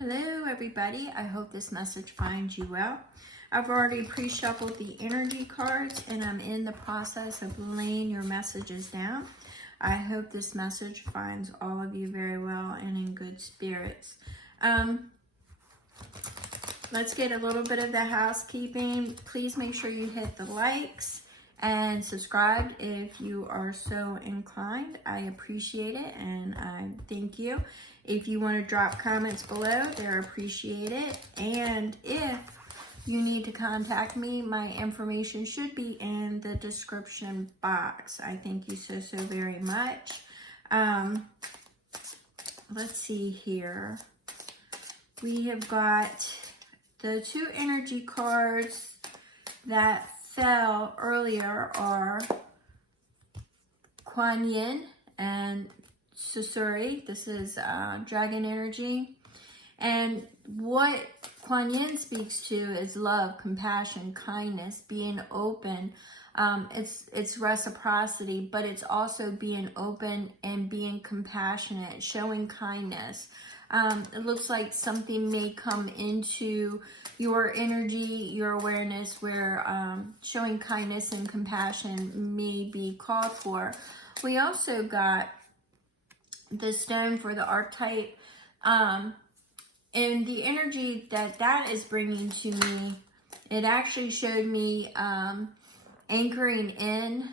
Hello everybody, I hope this message finds you well. I've already pre-shuffled the energy cards and I'm in the process of laying your messages down. I hope this message finds all of you very well and in good spirits. Let's get a little bit of the housekeeping. Please make sure you hit the likes and subscribe if you are so inclined. I appreciate it and I thank you. If you want to drop comments below, they're appreciated. And if you need to contact me, my information should be in the description box. I thank you so very much. Let's see here. We have got the two energy cards that fell earlier are Kuan Yin and Susuri. This is dragon energy. And what Kuan Yin speaks to is love, compassion, kindness, being open. It's reciprocity, but it's also being open and being compassionate, showing kindness. It looks like something may come into your energy, your awareness, where showing kindness and compassion may be called for. We also got the stone for the archetype, and the energy that is bringing to me, it actually showed me anchoring in,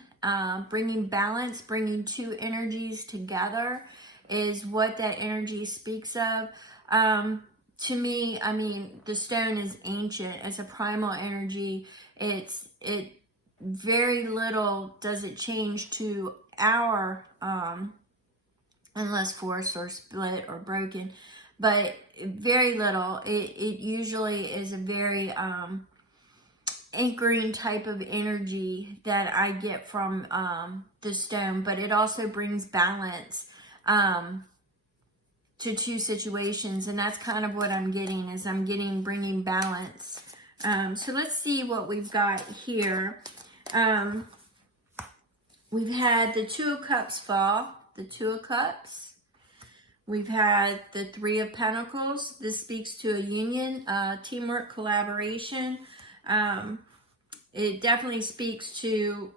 bringing balance, bringing two energies together is what that energy speaks of. To me, I mean, the stone is ancient. It's a primal energy. It very little does it change to our, unless forced or split or broken, but very little. It usually is a very anchoring type of energy that I get from the stone, but it also brings balance to two situations, and that's kind of what I'm getting, is I'm getting bringing balance. So let's see what we've got here. We've had the Two of Cups fall, the Two of Cups. We've had the Three of Pentacles. This speaks to a union, teamwork, collaboration. It definitely speaks to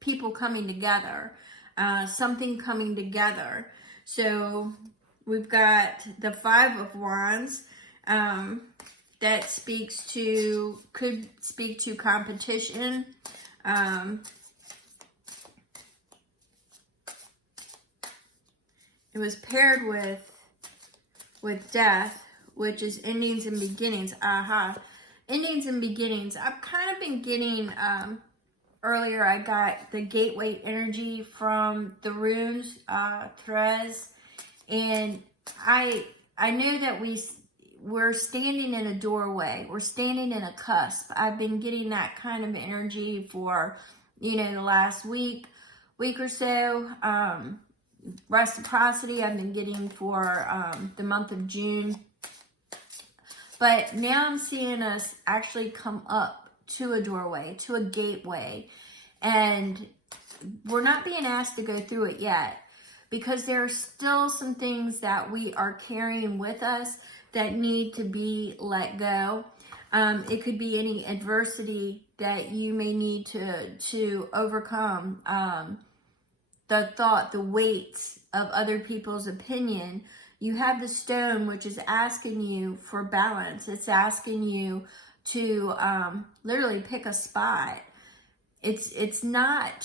people coming together, something coming together. So we've got the Five of Wands. That speaks to, could speak to competition. It was paired with death, which is endings and beginnings. Endings and beginnings. I've kind of been getting, earlier I got the gateway energy from the runes, Therese, and I know that we're standing in a doorway. We're standing in a cusp. I've been getting that kind of energy for, the last week or so. Reciprocity I've been getting for the month of June. But now I'm seeing us actually come up to a doorway, to a gateway. And we're not being asked to go through it yet, because there are still some things that we are carrying with us that need to be let go. It could be any adversity that you may need to overcome. The thought, the weight of other people's opinion. You have the stone, which is asking you for balance. It's asking you to literally pick a spot. It's not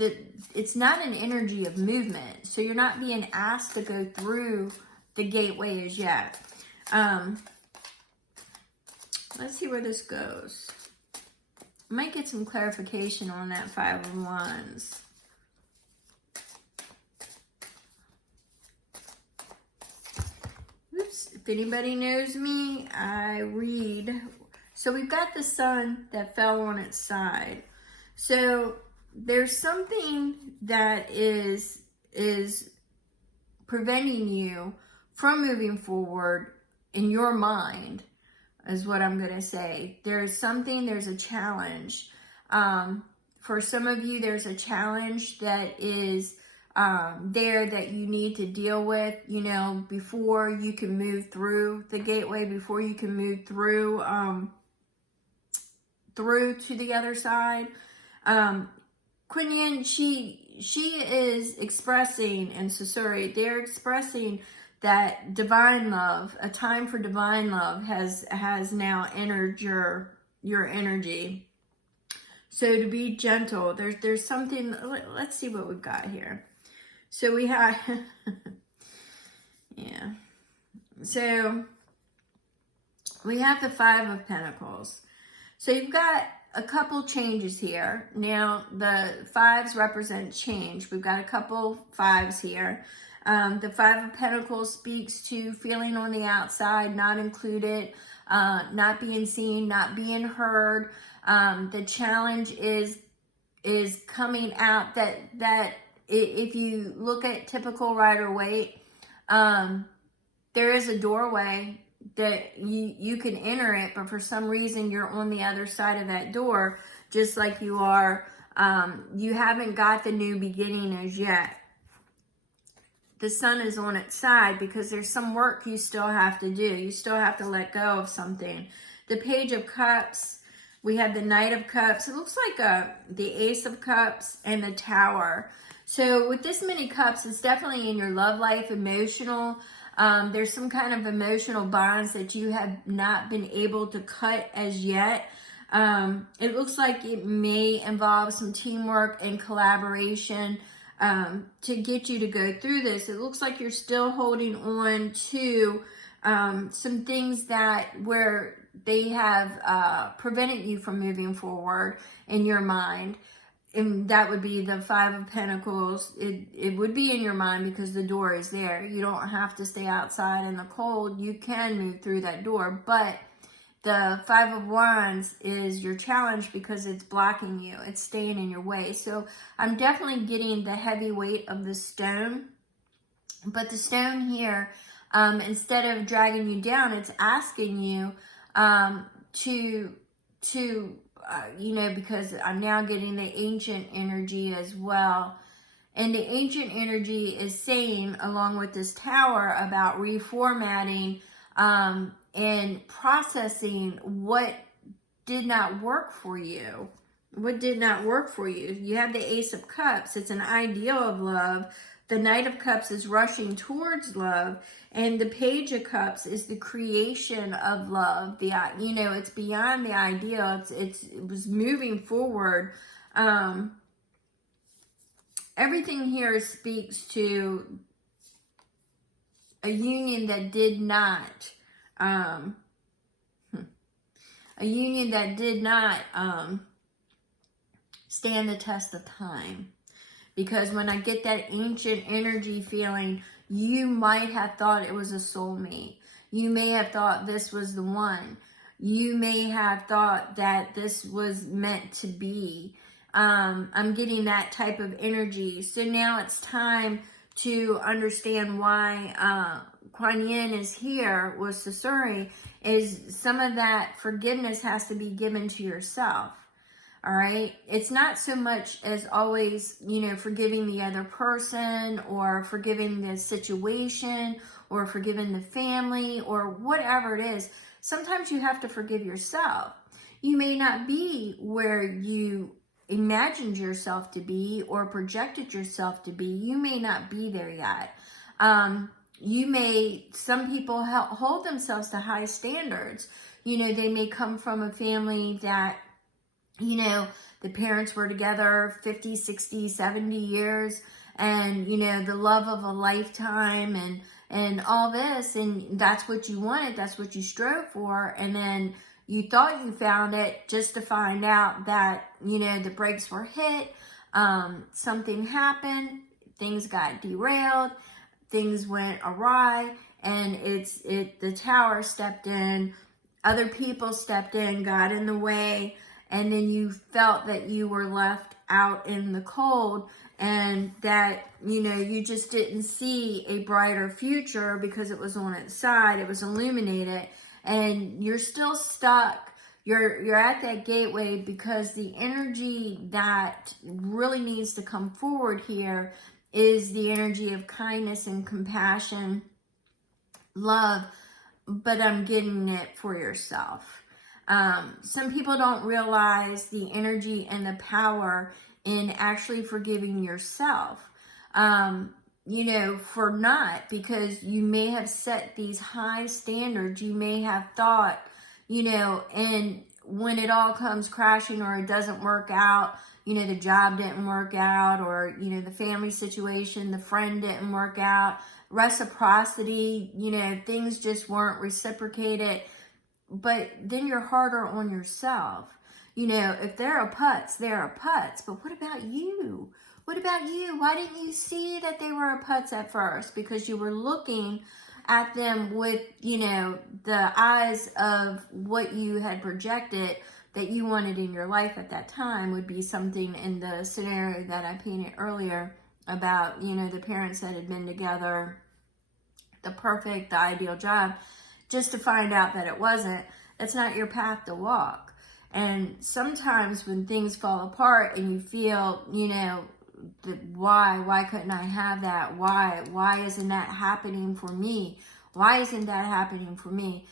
an energy of movement. So you're not being asked to go through the gateway as yet. Let's see where this goes. I might get some clarification on that Five of Wands. Oops, if anybody knows me, I read. So we've got the sun that fell on its side. So there's something that is preventing you from moving forward in your mind, is what I'm going to say. There's a challenge. For some of you, there's a challenge that is there that you need to deal with, you know, before you can move through the gateway, before you can move through to the other side. Kuan Yin, she is expressing, and Susuri, they're expressing that divine love, a time for divine love has now entered your energy. So to be gentle, there's something. Let's see what we've got here. So we have, yeah. So we have the Five of Pentacles. So you've got a couple changes here. Now the fives represent change. We've got a couple fives here. The Five of Pentacles speaks to feeling on the outside, not included, not being seen, not being heard. The challenge is coming out that if you look at typical Rider-Waite, there is a doorway that you can enter it, but for some reason you're on the other side of that door, just like you are. You haven't got the new beginning as yet. The Sun is on its side because there's some work you still have to do. You still have to let go of something. The Page of Cups, we have the Knight of Cups. It looks like the Ace of Cups and the Tower. So with this many cups, it's definitely in your love life, emotional. There's some kind of emotional bonds that you have not been able to cut as yet. It looks like it may involve some teamwork and collaboration to get you to go through this. It looks like you're still holding on to some things that where they have prevented you from moving forward in your mind. And that would be the Five of Pentacles. It would be in your mind because the door is there. You don't have to stay outside in the cold. You can move through that door. But the Five of Wands is your challenge because it's blocking you. It's staying in your way. So I'm definitely getting the heavy weight of the stone. But the stone here, instead of dragging you down, it's asking you to you know, because I'm now getting the ancient energy as well. And the ancient energy is saying, along with this Tower, about reformatting and processing what did not work for you. What did not work for you? You have the Ace of Cups. It's an ideal of love. The Knight of Cups is rushing towards love. And the Page of Cups is the creation of love. The, you know, it's beyond the ideal. It was moving forward. Everything here speaks to a union that did not, stand the test of time. Because when I get that ancient energy feeling, you might have thought it was a soulmate. You may have thought this was the one. You may have thought that this was meant to be. I'm getting that type of energy. So now it's time to understand why Kuan Yin is here with Susuri, is some of that forgiveness has to be given to yourself. All right. It's not so much as always, you know, forgiving the other person or forgiving the situation or forgiving the family or whatever it is. Sometimes you have to forgive yourself. You may not be where you imagined yourself to be or projected yourself to be. You may not be there yet. Some people hold themselves to high standards. You know, they may come from a family that, you know, the parents were together 50, 60, 70 years and, you know, the love of a lifetime and all this. And that's what you wanted. That's what you strove for. And then you thought you found it just to find out that, you know, the brakes were hit. Something happened. Things got derailed. Things went awry. And the Tower stepped in. Other people stepped in, got in the way. And then you felt that you were left out in the cold and that, you know, you just didn't see a brighter future because it was on its side. It was illuminated and you're still stuck. You're at that gateway because the energy that really needs to come forward here is the energy of kindness and compassion, love, but I'm getting it for yourself. Some people don't realize the energy and the power in actually forgiving yourself. For not, because you may have set these high standards, you may have thought, and when it all comes crashing or it doesn't work out, the job didn't work out, or, the family situation, the friend didn't work out, reciprocity, things just weren't reciprocated. But then you're harder on yourself. If there are putts, there are putts. But what about you? What about you? Why didn't you see that they were putts at first? Because you were looking at them with, the eyes of what you had projected that you wanted in your life at that time would be something in the scenario that I painted earlier about, the parents that had been together, the ideal job, just to find out that it wasn't. That's not your path to walk. And sometimes when things fall apart and you feel, why couldn't I have that? Why isn't that happening for me? Why isn't that happening for me?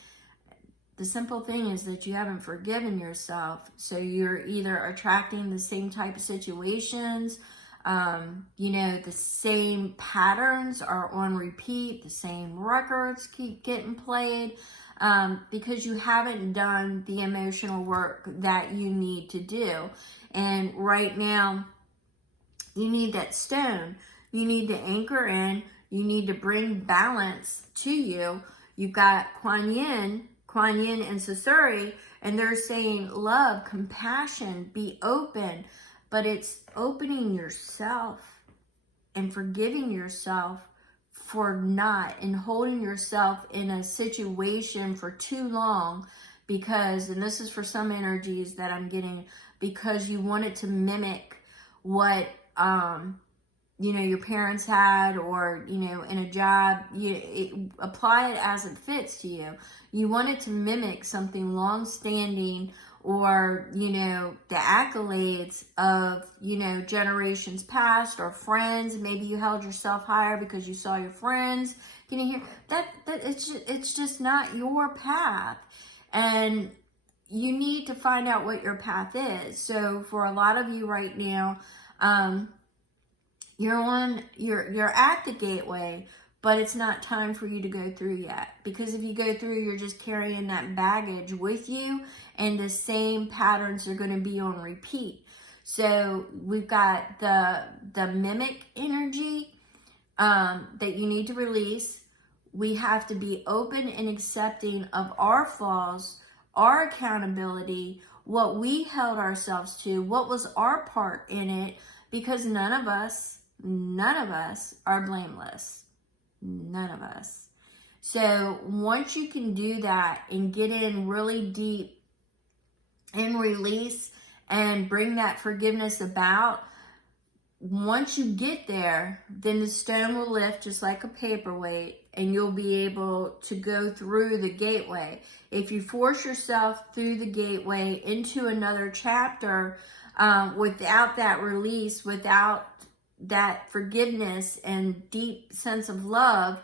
The simple thing is that you haven't forgiven yourself. So you're either attracting the same type of situations, the same patterns are on repeat, the same records keep getting played, because you haven't done the emotional work that you need to do. And right now, you need that stone. You need to anchor in. You need to bring balance to you. You've got Kuan Yin and Susuri, and they're saying love, compassion, be open. But it's opening yourself and forgiving yourself for not, and holding yourself in a situation for too long because, and this is for some energies that I'm getting, because you wanted to mimic what, your parents had, or, in a job, apply it as it fits to you. You wanted to mimic something long-standing, or, the accolades of, generations past, or friends. Maybe you held yourself higher because you saw your friends. Can you hear that? It's just not your path. And you need to find out what your path is. So for a lot of you right now, you're at the gateway, but it's not time for you to go through yet. Because if you go through, you're just carrying that baggage with you, and the same patterns are going to be on repeat. So we've got the mimic energy that you need to release. We have to be open and accepting of our flaws, our accountability, what we held ourselves to, what was our part in it, because none of us are blameless. None of us. So once you can do that and get in really deep and release and bring that forgiveness about, once you get there, then the stone will lift just like a paperweight, and you'll be able to go through the gateway. If you force yourself through the gateway into another chapter without that release, without that forgiveness and deep sense of love,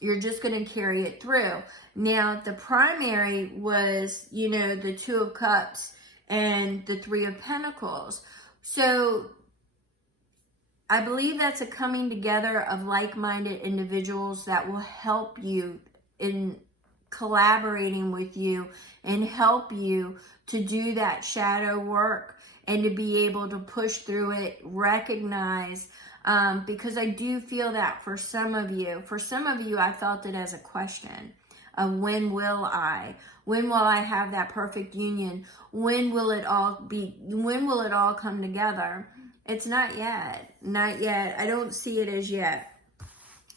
you're just going to carry it through. Now, the primary was, the Two of Cups and the Three of Pentacles. So I believe that's a coming together of like-minded individuals that will help you in collaborating with you and help you to do that shadow work and to be able to push through it, recognize, because I do feel that for some of you. For some of you, I felt it as a question of when will I? When will I have that perfect union? When will it all come together? It's not yet. Not yet. I don't see it as yet.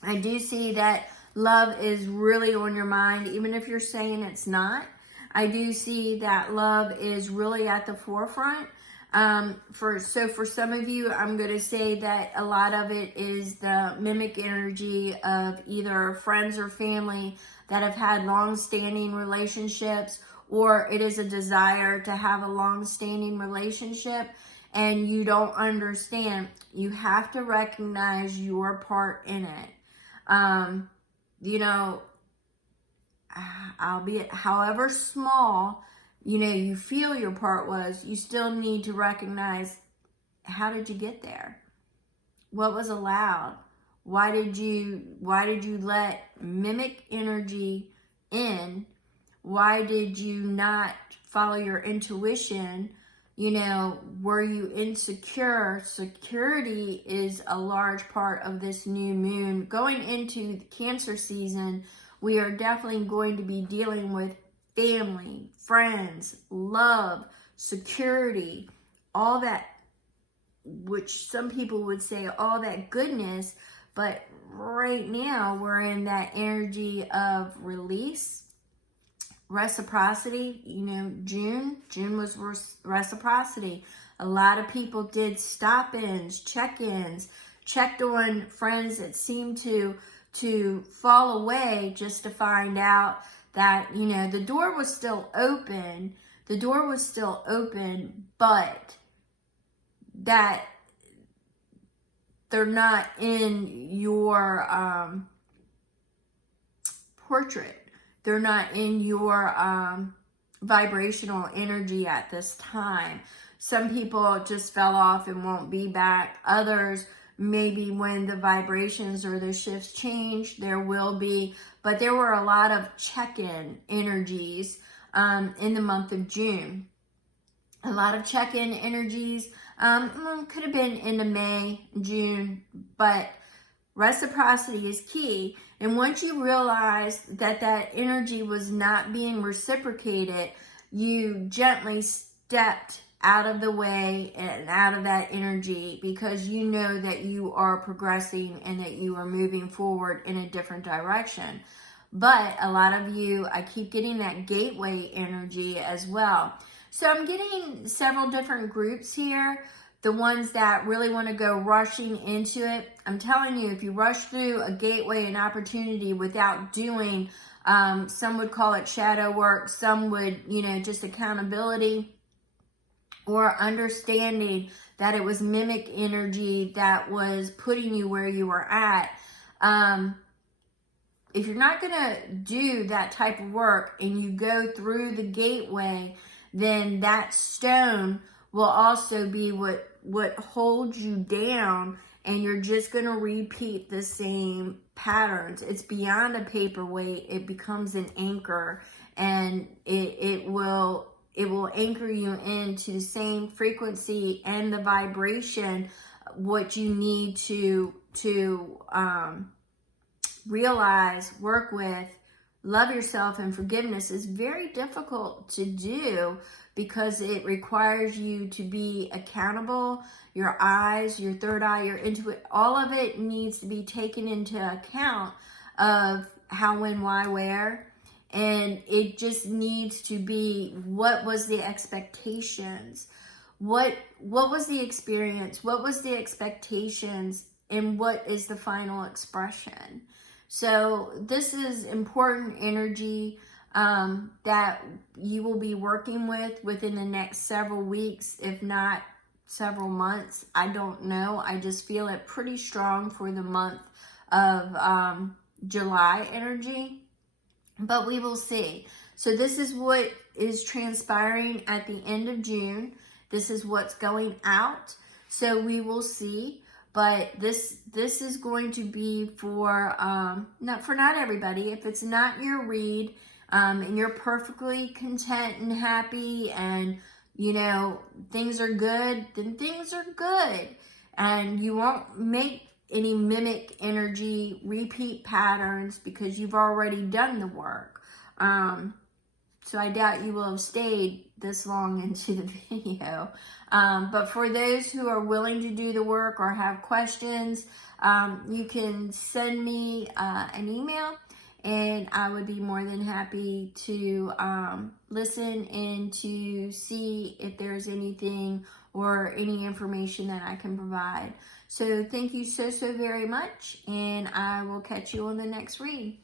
I do see that love is really on your mind, even if you're saying it's not. I do see that love is really at the forefront. For some of you, I'm going to say that a lot of it is the mimic energy of either friends or family that have had long-standing relationships, or it is a desire to have a long-standing relationship. and you don't understand, you have to recognize your part in it. You know, albeit however small, you know, you feel your part was, you still need to recognize, how did you get there? What was allowed? Why did you let mimic energy in? Why did you not follow your intuition? You know, were you insecure? Security is a large part of this new moon. Going into the Cancer season, we are definitely going to be dealing with family, friends, love, security, all that, which some people would say all that goodness, but right now we're in that energy of release, reciprocity. You know, June was reciprocity. A lot of people did stop-ins, check-ins, checked on friends that seemed to fall away, just to find out that, you know, the door was still open. The door was still open, but that they're not in your portrait. They're not in your vibrational energy at this time. Some people just fell off and won't be back. Others, maybe when the vibrations or the shifts change, there will be. But there were a lot of check-in energies in the month of June. A lot of check-in energies. Could have been into May, June, but reciprocity is key. And once you realize that that energy was not being reciprocated, you gently stepped out of the way and out of that energy, because you know that you are progressing and that you are moving forward in a different direction. But a lot of you, I keep getting that gateway energy as well. So I'm getting several different groups here. The ones that really want to go rushing into it. I'm telling you, if you rush through a gateway, an opportunity without doing, some would call it shadow work, some would, you know, just accountability, or understanding that it was mimic energy that was putting you where you were at. If you're not going to do that type of work and you go through the gateway, then that stone will also be what holds you down, and you're just going to repeat the same patterns. It's beyond a paperweight. It becomes an anchor, and it will anchor you into the same frequency and the vibration. What you need to realize, work with, love yourself, and forgiveness is very difficult to do, because it requires you to be accountable. Your eyes, your third eye, your intuition, all of it needs to be taken into account of how, when, why, where. And it just needs to be, what was the expectations? What was the experience? What was the expectations? And what is the final expression? So this is important energy that you will be working with within the next several weeks, if not several months. I don't know. I just feel it pretty strong for the month of July energy, but we will see. So this is what is transpiring at the end of June. This is what's going out. So we will see. But this is going to be for not everybody. If it's not your read, and you're perfectly content and happy, and you know things are good, then things are good, and you won't make any mimic energy, repeat patterns, because you've already done the work. So I doubt you will have stayed this long into the video. But for those who are willing to do the work or have questions, you can send me an email, and I would be more than happy to listen and to see if there's anything or any information that I can provide. So thank you so very much, and I will catch you on the next read.